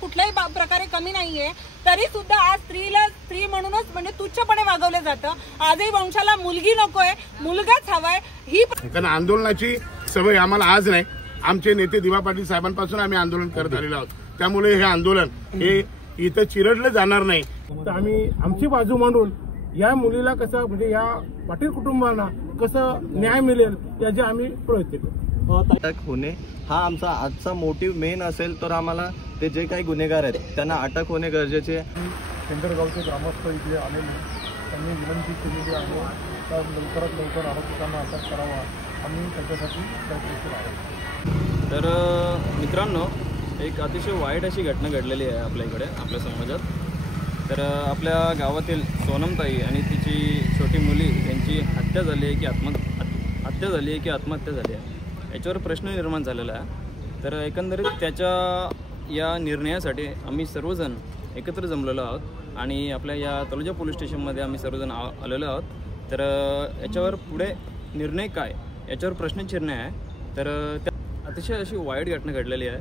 कुठल्याही प्रकारे कमी नाहीये, तरी सुद्धा आज स्त्री म्हणूनच म्हणजे तुच्छपणे वागवले जातं। आजही वंशाला मुलगी नकोय, मुलगाच हवाय। ही कारण आंदोलनाची सवय आम्हाला आज नाही, आमचे नेते दिवा पाटील साहेबांपासून आम्ही आंदोलन करत आलेलो आहोत। त्यामुळे हे आंदोलन हे इथं चिरडलं जाणार नाही। तर आम्ही आमची बाजू मांडून या मुलीला कसं म्हणजे या पाटील कुटुंबाला कसं न्याय मिळेल याचे आम्ही प्रयत्न करू। अटक होणे हा आमचा आजचा मोटिव्ह मेन असेल तर आम्हाला ते जे काही गुन्हेगार आहेत त्यांना अटक होणे गरजेचे आहे। केंद्रगावचे ग्रामस्थ इथे आलेले त्यांनी विनंती केलेली आहे तर लवकरात लवकर आरोपितांना अटक करावा, आम्ही त्याच्यासाठी प्रयत्नशील आहोत। तर मित्रांनो, एक अतिशय वाईट अशी घटना घडलेली आहे आपल्या इकडे, आपल्या समाजात। तर आपल्या गावातील सोनमताई आणि तिची छोटी मुली यांची हत्या झाली आहे की आत्महत्या झाली आहे, याच्यावर प्रश्न निर्माण झालेला आहे। तर एकंदरीत त्याच्या या निर्णयासाठी आम्ही सर्वजण एकत्र जमलेलो आहोत आणि आपल्या या तलोजा पोलीस स्टेशनमध्ये आम्ही सर्वजण आलेलो आहोत। तर याच्यावर पुढे निर्णय काय याच्यावर प्रश्नचिन्ह आहे। तर अतिशय अशी वाईट घटना घडलेली आहे।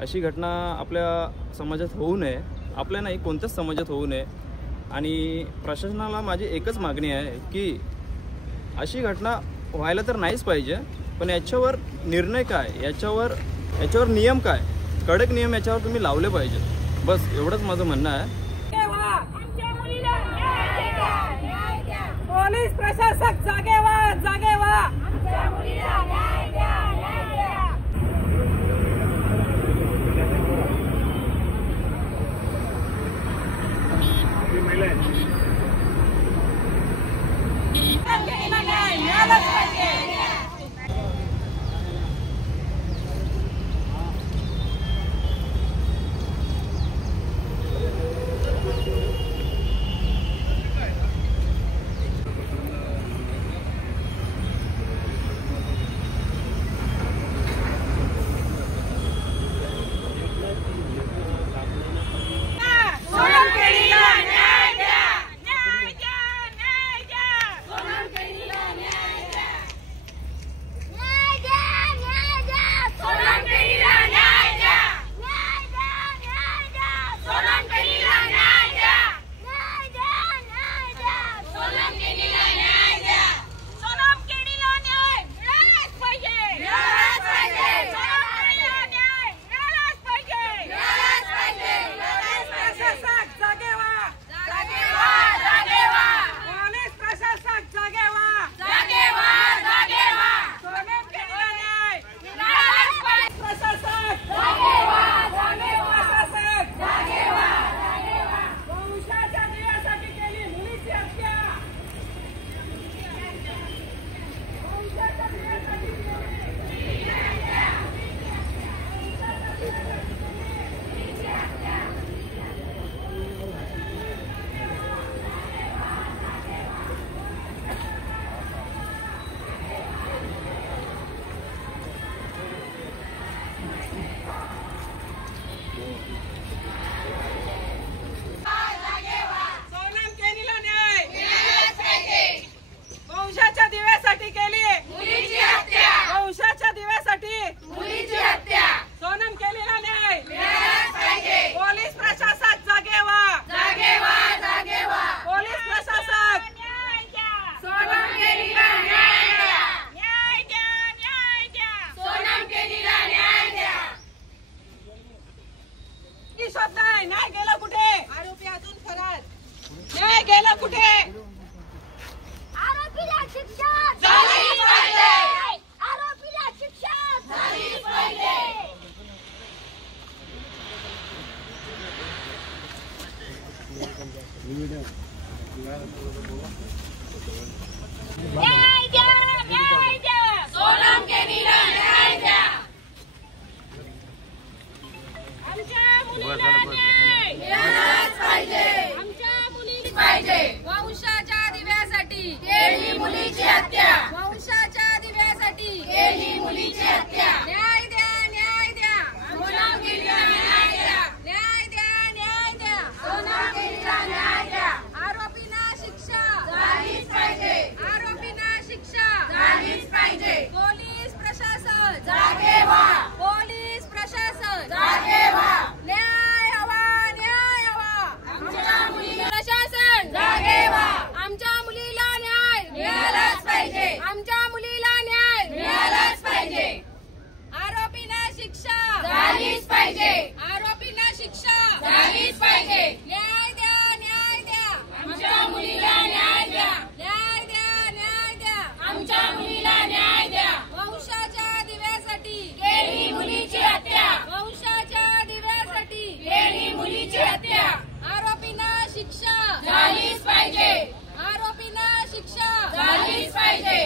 अशी घटना आपल्या समाजात होऊ नये, आपल्या नाही कोणत्याच समाजात होऊ नये। आणि प्रशासनाला माझी एकच मागणी आहे की अशी घटना व्हायला तर नाहीच पाहिजे, पण याच्यावर निर्णय काय, याच्यावर नियम काय, कडक नियम याच्यावर तुम्ही लावले पाहिजे। बस एवढंच माझं म्हणणं आहे। पोलीस प्रशासक जागे व्हा।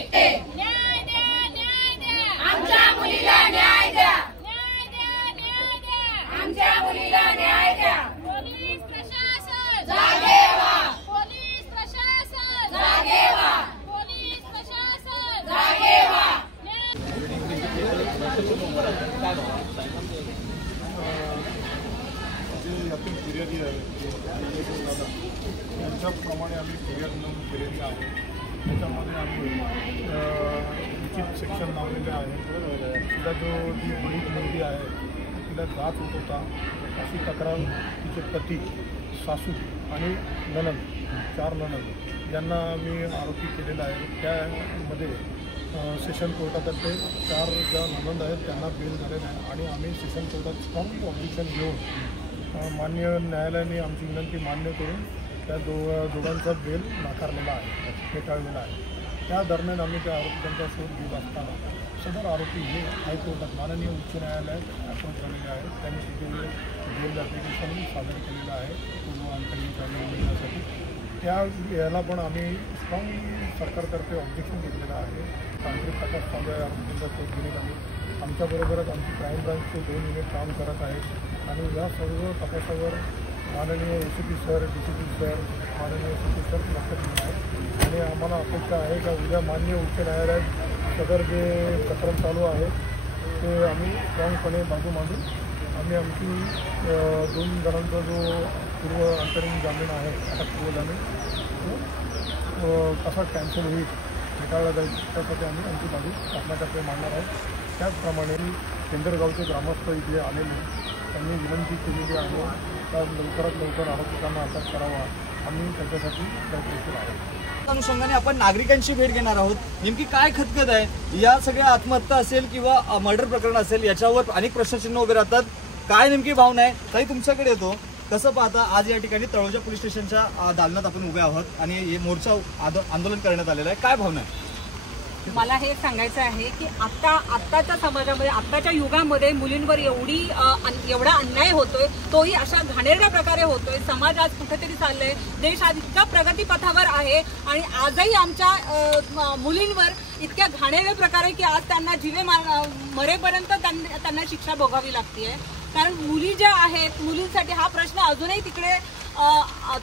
पोलीस प्रशासन जागे व्हा. पोलीस प्रशासन जागे व्हा. पोलीस प्रशासन जागे व्हा. यातील फिर्यादी आहे यांच्याप्रमाणे आम्ही फिर्याद नोंद केलेली आहे. त्याच्यामध्ये आम्ही लिखित सेक्शन लावलेले आहे. तिला जी पीडित मुलगी आहे तिला त्रास होत होता अशी तक्रार तिचे पती, सासू आणि नणंद, 4 नणंद यांना आम्ही आरोपी केलेला आहे. त्यामध्ये सेशन कोर्टातर्फे 4 ज्या नणंद आहेत त्यांना बेल झालेला आहे आणि आम्ही सेशन कोर्टात स्ट्रॉंग ऑब्जेक्शन घेऊन मान्य न्यायालयाने आमची विनंती मान्य करून त्या दोघांचा बेल नाकारलेला आहे, फेटाळलेला आहे. त्या दरम्यान आम्ही त्या आरोपितांचा शोध घेत असताना सदर आरोपी हे हायकोर्टात माननीय उच्च न्यायालयात अप्रोच झालेले आहेत. त्यांनी तिथे बेल ॲप्लिकेशन सादर केलेलं आहे पूर्व अंतरिम जामीन मिळण्यासाठी. त्या याला पण आम्ही स्ट्रॉंग सरकारतर्फे ऑब्जेक्शन घेतलेलं आहे. तांत्रिक तपास चालू आहे आरोपींचा शोध घेण्यासाठी. आमच्याबरोबरच आमची क्राईम ब्रांचचे 2 युनिट काम करत आहेत आणि या सर्व तपासावर माननीय ACP सर, DCP सर, माननीय CP सर लक्ष दिलं आहे आणि आम्हाला अपेक्षा आहे का उद्या मान्य उच्च न्यायालयात सदर जे प्रकरण चालू आहे ते आम्ही स्ट्रॉंगपणे बाजू मांडून आम्ही आमची 2 जणांचा जो पूर्व अंतरिम जामीन आहे, अटकपूर्व जामीन, तो कसा कॅन्सल होईल, फेटाळला जाईल त्यासाठी आम्ही आमची बाजू शासनाकडे मांडणार आहोत. त्याचप्रमाणे केंद्रगावचे ग्रामस्थ इथे आलेले त्यांनी विनंती केलेली आहे का लवकरात लवकर आरोपितांना अटक करावा. आम्ही त्याच्यासाठी प्रयत्नशील आहोत. अनुषंगाने आपण नागरिकांची भेट घेणार आहोत. नेमकी काय खतखत आहे या सगळ्या आत्महत्या असेल किंवा मर्डर प्रकरण असेल याच्यावर अनेक प्रश्नचिन्ह उभे राहतात. काय नेमकी भावना आहे ताई, तुमच्याकडे येतो. कसं पाहता आज या ठिकाणी तळोजा पोलीस स्टेशनच्या दालनात आपण उभे आहोत आणि हे मोर्चा आंदोलन करण्यात आलेलं आहे, काय भावना आहे? मला हे सांगायचं आहे की आत्ताच्या समाजामध्ये, आत्ताच्या युगामध्ये मुलींवर एवढा अन्याय होतोय, तोही अशा घाणेरड्या प्रकारे होतोय. समाज आज कुठेतरी चाललंय, देश आज इतका प्रगतीपथावर आहे आणि आजही आमच्या मुलींवर इतक्या घाणेरड्या प्रकारे की आज त्यांना जीवे मरेपर्यंत त्यांना शिक्षा भोगावी लागते. कारण मुली ज्या आहेत, मुलींसाठी हा प्रश्न अजूनही तिकडे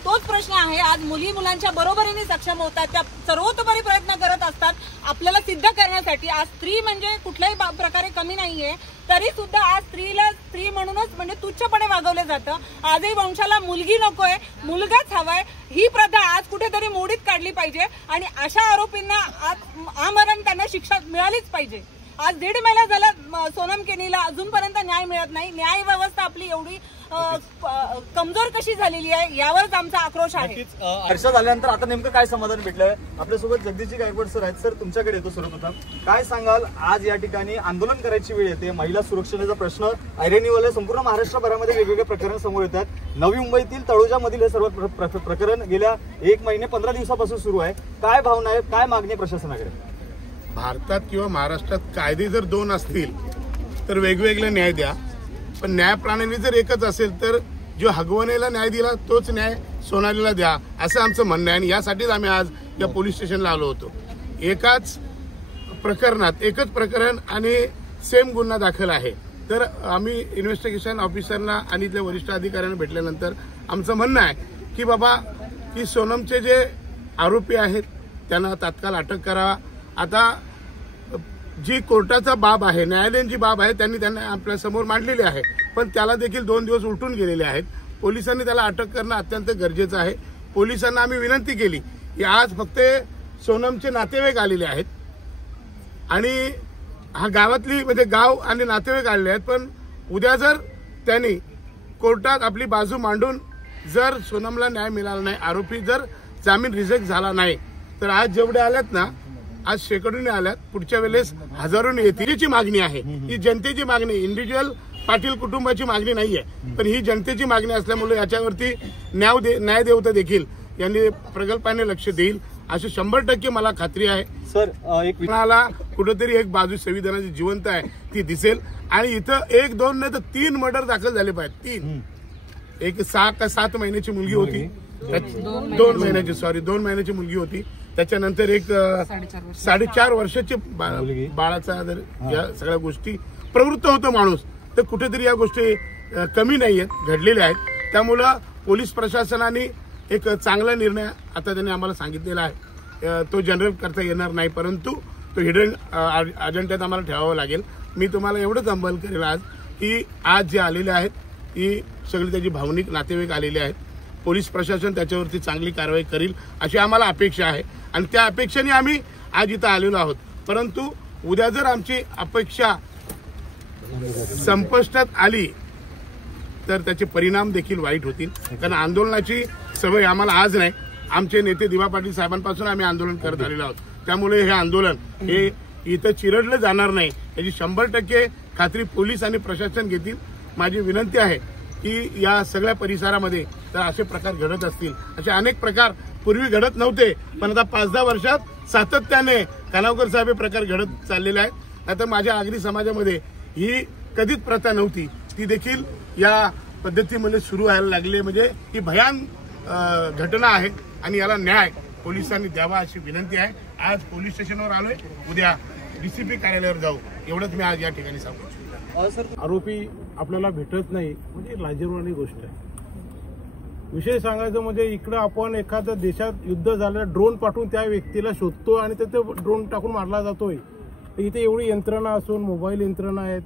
तोच प्रश्न आहे. आज मुलांच्या बरोबरीने सक्षम होतात, त्या सर्वतोपरी प्रयत्न करत असतात आपल्याला सिद्ध करण्यासाठी. आज स्त्री म्हणजे कुठल्याही प्रकारे कमी नाहीये, तरी सुद्धा आज स्त्रीला स्त्री म्हणूनच म्हणजे तुच्छपणे वागवलं जातं. आजही वंशाला मुलगी नकोय, मुलगाच हवाय. ही प्रथा आज कुठेतरी मोडीत काढली पाहिजे आणि अशा आरोपींना आज आमरण त्यांना शिक्षा मिळालीच पाहिजे. आज 1.5 महिना झाला सोनम केनीला अजूनपर्यंत न्याय मिळत नाही. न्याय व्यवस्था आपली एवढी कमजोर कशी झालेली आहे यावरच आमचा आक्रोश आहे. वर्ष झाल्यानंतर आता नेमकं काय समाधान भेटलंय? आपल्यासोबत जगदीशजी गायकवाड सर आहेत. सर, तुमच्याकडे येतो सर्वप्रथम. काय सांगाल, आज या ठिकाणी आंदोलन करायची वेळ येते, महिला सुरक्षेचा प्रश्न ऐरणीवाले संपूर्ण महाराष्ट्रभरामध्ये वेगवेगळे प्रकरण समोर येतात. नवी मुंबईतील तळोजामधील हे सर्व प्रकरण गेल्या 1 महिने 15 दिवसापासून सुरू आहे. काय भावना आहे, काय मागणी प्रशासनाकडे? भारतात किंवा महाराष्ट्रात कायदे जर 2 असतील तर वेगवेगळे न्याय द्या, पण न्यायप्रणाली जर एकच असेल तर जो हगवणेला न्याय दिला तोच न्याय सोनालीला द्या, असं आमचं म्हणणं आहे. आणि यासाठीच आम्ही आज या पोलीस स्टेशनला आलो होतो. एकाच प्रकरणात एकच प्रकरण आणि सेम गुन्हा दाखल आहे. तर आम्ही इन्व्हेस्टिगेशन ऑफिसरना आणि इथल्या वरिष्ठ अधिकाऱ्यांना भेटल्यानंतर आमचं म्हणणं आहे की बाबा की सोनमचे जे आरोपी आहेत त्यांना तात्काळ अटक करावा. आता जी कोर्टाचा बाब आहे, न्यायालयीन जी बाब आहे त्यांना आपल्या समोर मांडलेली आहे, पण त्याला देखील 2 दिवस उलटून गेलेले आहेत. पोलिसांनी त्याला अटक करणं अत्यंत गरजेचं आहे. पोलिसांना आम्ही विनंती केली की आज फक्त सोनमचे नातेवाईक आलेले आहेत आणि हा गावातली म्हणजे गाव आणि नातेवाईक आलेले आहेत, पण उद्या जर त्यांनी कोर्टात आपली बाजू मांडून जर सोनमला न्याय मिळाला नाही, आरोपी जर जामीन रिजेक्ट झाला नाही, तर आज जेवढे आल्यात ना, आज शेकडोने आल्यात, पुढच्या वेळेस हजारोने येतील. ही मागणी आहे, ही जनतेची मागणी, इंडिव्हिज्युअल पाटील कुटुंबाची मागणी नाहीये, पण ही जनतेची मागणी असल्यामुळे याच्यावरती न्याय देवता देखील यांनी प्रकल्पाने लक्ष देईल अशी 100% मला खात्री आहे. सर, एक कुणाला कुठेतरी एक बाजू संविधानाची जिवंत आहे ती दिसेल आणि इथं 1, 2 नाही तर 3 मर्डर दाखल झाले पाहिजे. 3, एक 6 का 7 महिन्याची मुलगी होती, 2 महिन्याची मुलगी होती, त्याच्यानंतर एक 4.5 वर्षाची बाळाचा जर या सगळ्या गोष्टी प्रवृत्त होतो माणूस, तर कुठेतरी या गोष्टी कमी नाही आहेत, घडलेल्या आहेत. त्यामुळं पोलीस प्रशासनाने एक चांगला निर्णय आता त्यांनी आम्हाला सांगितलेला आहे. तो जनरल करता येणार नाही, परंतु तो हिडन अजेंड्यात आम्हाला ठेवावा लागेल. मी तुम्हाला एवढंच अंमल करेल आज की आज जे आलेले आहेत ही सगळी त्याची भावनिक नातेवाईक आलेले आहेत. पोलीस प्रशासन त्याच्यावरती चांगली कारवाई करील अशी आम्हाला अपेक्षा आहे आणि त्या अपेक्षेने आम्ही आज इथं आलेलो आहोत. परंतु उद्या जर आमची अपेक्षा संपुष्टात आली तर त्याचे परिणाम देखील वाईट होतील. कारण आंदोलनाची सवय आम्हाला आज नाही, आमचे नेते दिवा पाटील साहेबांपासून आम्ही आंदोलन करत आलेलो आहोत. त्यामुळे हे आंदोलन हे इथं चिरडलं जाणार नाही याची 100% खात्री पोलीस आणि प्रशासन घेतील. माझी विनंती आहे की या सगळ्या परिसरामध्ये तर असे प्रकार घडत असतील, असे अनेक प्रकार पूर्वी घडत नव्हते, पण आता 5-10 वर्षात सातत्याने कानावकर साहेब हे प्रकार घडत चाललेले आहेत. आता माझ्या आगरी समाजामध्ये ही कधीच प्रथा नव्हती, ती देखील या पद्धतीमध्ये सुरू व्हायला लागली. म्हणजे ही भयान घटना आहे आणि याला न्याय पोलिसांनी द्यावा अशी विनंती आहे. आज पोलीस स्टेशनवर आलोय, उद्या डीसीपी कार्यालयावर जाऊ, एवढंच मी आज या ठिकाणी सांगतो. आरोपी आपल्याला भेटत नाही म्हणजे लाजिरवाणी गोष्ट आहे. विषय सांगायचं म्हणजे इकडं आपण एखाद्या देशात युद्ध झालं, ड्रोन पाठवून त्या व्यक्तीला शोधतो आणि ते ड्रोन टाकून मारला जातोय. इथे एवढी यंत्रणा असून, मोबाईल यंत्रणा आहेत,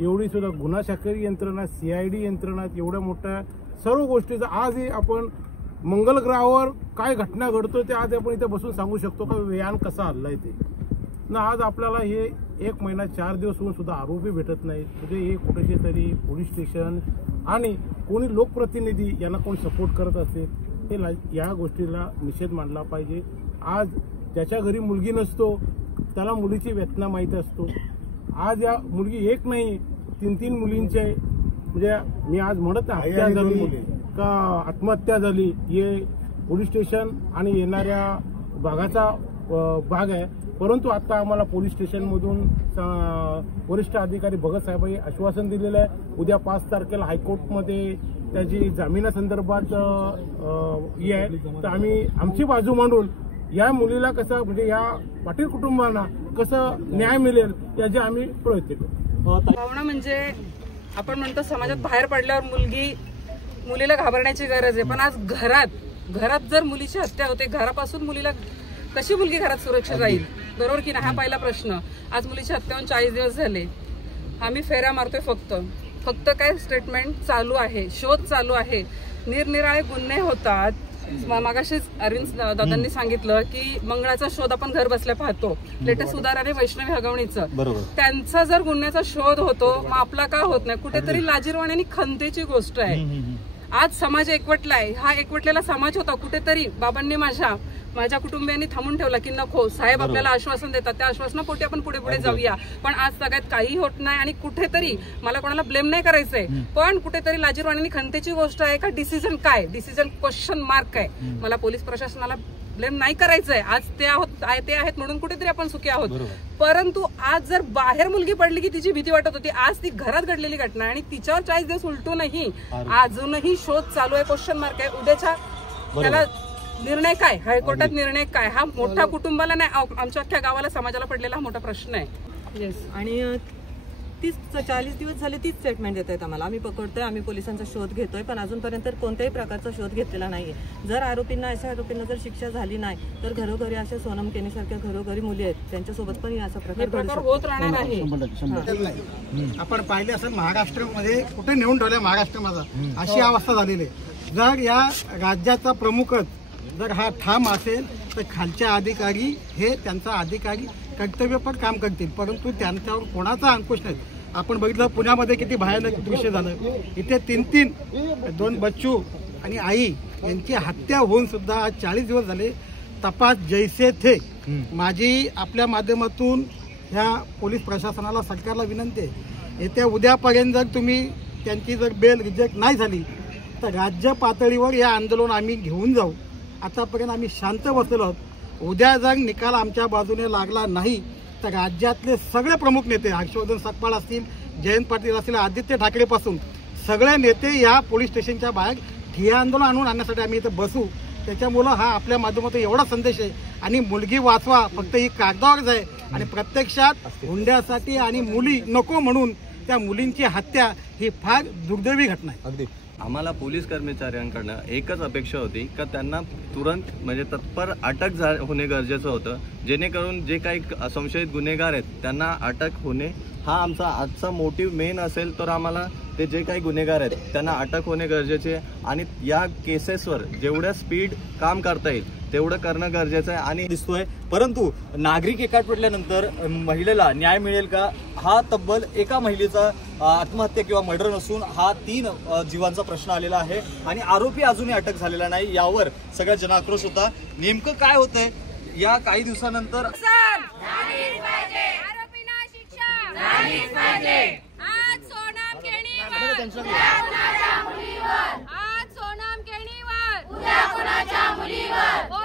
एवढी सुद्धा गुन्हा शाखेरी यंत्रणा, CID यंत्रणा आहेत, एवढ्या मोठ्या सर्व गोष्टीचं आज आपण मंगल ग्रहावर काय घटना घडतो ते आज आपण इथे बसून सांगू शकतो का यान कसा हल्लाय ते ना. आज आपल्याला हे 1 महिना 4 दिवस होऊन सुद्धा आरोपी भेटत नाहीत. म्हणजे हे कुठेशी तरी पोलीस स्टेशन आणि कोणी लोकप्रतिनिधी यांना कोण सपोर्ट करत असेल हे या गोष्टीला निषेध मांडला पाहिजे. आज ज्याच्या घरी मुलगी नसतो त्याला मुलीची वेदना माहीत असतो. आज या मुलगी एक नाही 3-3 मुलींचे, म्हणजे मी आज म्हणत हत्या झाली का आत्महत्या झाली हे पोलीस स्टेशन आणि येणाऱ्या भागाचा भाग आहे. परंतु आता आम्हाला पोलीस स्टेशनमधून वरिष्ठ अधिकारी भगत साहेबांनी आश्वासन दिलेलं आहे. उद्या 5 तारखेला हायकोर्टमध्ये त्याची जामिनासंदर्भात हे आहे, तर आम्ही आमची बाजू मांडून या मुलीला कसं म्हणजे या पाटील कुटुंबांना कसं न्याय मिळेल याचे आम्ही प्रयत्न करू. भावना म्हणजे आपण म्हणतो समाजात बाहेर पडल्यावर मुलीला घाबरण्याची गरज आहे, पण आज घरात जर मुलीची हत्या होते, घरापासून मुलीला कशी मुलगी घरात सुरक्षित राहील, बरोबर की नाही, हा पहिला प्रश्न. आज मुलीची हत्या होऊन 40 दिवस झाले, आम्ही फेऱ्या मारतोय, फक्त काय स्टेटमेंट चालू आहे, शोध चालू आहे, निरनिराळे गुन्हे होतात. मागाशीच अरविंद दादांनी सांगितलं की मंगळाचा शोध आपण घर बसल्या पाहतो, लेटेस्ट उदाहरण आहे वैष्णवी हगवणीचं. त्यांचा जर गुन्ह्याचा शोध होतो मग आपला का होत नाही, कुठेतरी लाजिरवाणी आणि खंतेची गोष्ट आहे. आज समाज एकवटलाय, हा एकवटलेला समाज होता कुठेतरी बाबांनी माझ्या कुटुंबियांनी थांबून ठेवला की नको साहेब आपल्याला आश्वासन देतात, त्या आश्वासनापोटी आपण पुढे जाऊया. पण आज सगळ्यात काही होत नाही आणि कुठेतरी मला कोणाला ब्लेम नाही करायचंय, पण कुठेतरी लाजिरवाणी आणि खंतेची गोष्ट आहे का डिसिजन क्वेश्चन मार्क आहे. मला पोलीस प्रशासनाला ब्लेम नाही करायचंय, आज ते आहेत म्हणून कुठेतरी आपण सुखी आहोत. परंतु आज जर बाहेर मुलगी पडली की तिची भीती वाटत होती, आज ती घरात घडलेली घटना आणि तिच्यावर 40 दिवस उलटूनही अजूनही शोध चालू आहे, क्वेश्चन मार्क आहे. उद्याच्या त्याला निर्णय काय, हायकोर्टात निर्णय काय, हा मोठा कुटुंबाला नाही आमच्या अख्ख्या गावाला समाजाला पडलेला हा मोठा प्रश्न आहे. येस, आणि 40 दिवस झाले तीच स्टेटमेंट देत आहेत आम्हाला. आम्ही पकडतोय, आम्ही पोलिसांचा शोध घेतोय, पण अजूनपर्यंत कोणत्याही प्रकारचा शोध घेतलेला नाहीये. जर अशा आरोपींना जर शिक्षा झाली नाही तर घरोघरी अशा सोनम केनीसारख्या घरोघरी मुली आहेत त्यांच्यासोबत पण असा प्रकार होत राहणार आहे. आपण पाहिले असेल महाराष्ट्रामध्ये कुठे नेऊन ठेवल्या महाराष्ट्रामध्ये अशी अवस्था झालेली आहे. जर या राज्याचा प्रमुखच जर हा ठाम असेल तर खालच्या अधिकारी हे त्यांचा अधिकारी कर्तव्यपर काम करतील, परंतु त्यांच्यावर कोणाचा अंकुश नाही. आपण बघितलं पुण्यामध्ये किती भयानक दृश्य झालं, इथे 2 बच्चू आणि आई यांची हत्या होऊन सुद्धा आज 40 दिवस झाले. तपास जैसे थे. माझी आपल्या माध्यमातून ह्या पोलीस प्रशासनाला सरकारला विनंती आहे, येत्या उद्यापर्यंत जर तुम्ही त्यांची जर बेल रिजेक्ट नाही झाली तर राज्य पातळीवर हे आंदोलन आम्ही घेऊन जाऊ. आतापर्यंत आम्ही शांत बसलेलो आहोत. उद्या जर निकाल आमच्या बाजूने लागला नाही तर राज्यातले सगळे प्रमुख नेते, हर्षवर्धन सकपाळ असतील, जयंत पाटील असतील, आदित्य ठाकरेपासून सगळे नेते या पोलीस स्टेशनच्या बाहेर ठिय्या आंदोलन आणून आणण्यासाठी आम्ही इथे बसू. त्याच्यामुळं हा आपल्या माध्यमातून एवढा संदेश आहे. आणि मुलगी वाचवा फक्त ही कागदावरच आहे आणि प्रत्यक्षात हुंड्यासाठी आणि मुली नको म्हणून त्या मुलींची हत्या ही फार दुर्दैवी घटना आहे. अगदी आम्हाला पोलीस कर्मचाऱ्यांकडनं एकच अपेक्षा होती का त्यांना तुरंत म्हणजे तत्पर अटक होणे गरजेचं होतं, जेणेकरून जे काही संशयित गुन्हेगार आहेत त्यांना अटक होणे हा आमचा आजचा मोटिव्ह मेन असेल. तर आम्हाला ते जे काही गुन्हेगार आहेत त्यांना अटक होणे गरजेचे आहे आणि या केसेसवर जेवढ्या स्पीड काम करता येईल तेवढं करणं गरजेचं आहे. आणि दिसतोय, परंतु नागरिक एकाट पडल्यानंतर महिलेला न्याय मिळेल का? हा तब्बल एका महिलेचा आत्महत्या किंवा मर्डर नसून हा 3 जीवांचा प्रश्न आलेला आहे आणि आरोपी अजूनही अटक झालेला नाही. यावर सगळ्या जनाक्रोश होता. नेमकं काय होतंय या काही दिवसानंतर आरोपींना शिक्षा झालीच पाहिजे. आज सोनम केणीवर आज सोनम केणीवर उद्या कोणाच्या मुलीवर